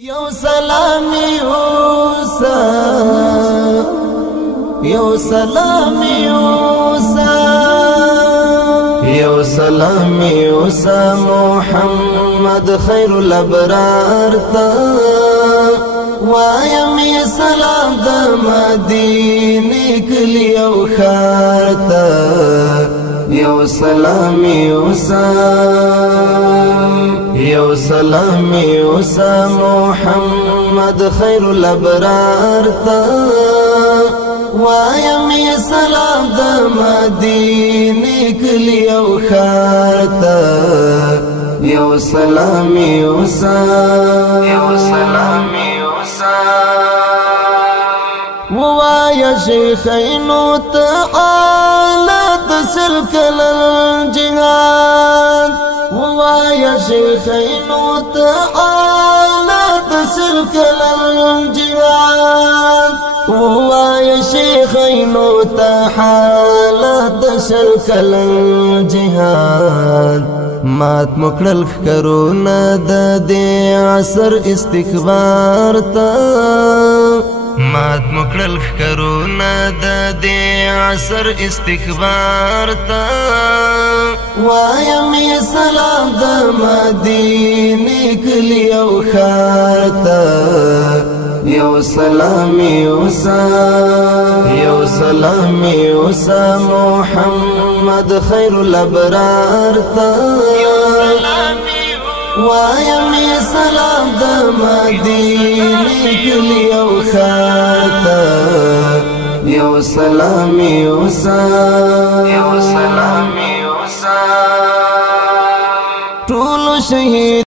یو سلامی اوسا یو سلامی اوسا یو سلامی اوسا محمد خیر الابرار تا وایم سلام د مدینه کلی او خار تا یو سلامی اوسا یو سلامی اوسا محمد خیر الابرار تا وایم سلام د مدینه کلی او خار تا یو سلامی اوسا یو سلامی اوسا ووایا شیخینو تعالی تسلک للجهاد ووایا شیخینو تعالی تسلک للجهاد ووایا شیخینو تعالی تسلک للجهاد مات مکړل کرونا د دې عصر استکبار تا مات مکړل کرونا د دې عصر استکبار تا وایم سلام د مدینه کلی او خار تا یو سلامی اوسا یو سلامی اوسا محمد خیر الابرار تا وایم سلام د مدینه کلی او خار تا یو سلامی اوسا یو سلامی اوسا ټول شهید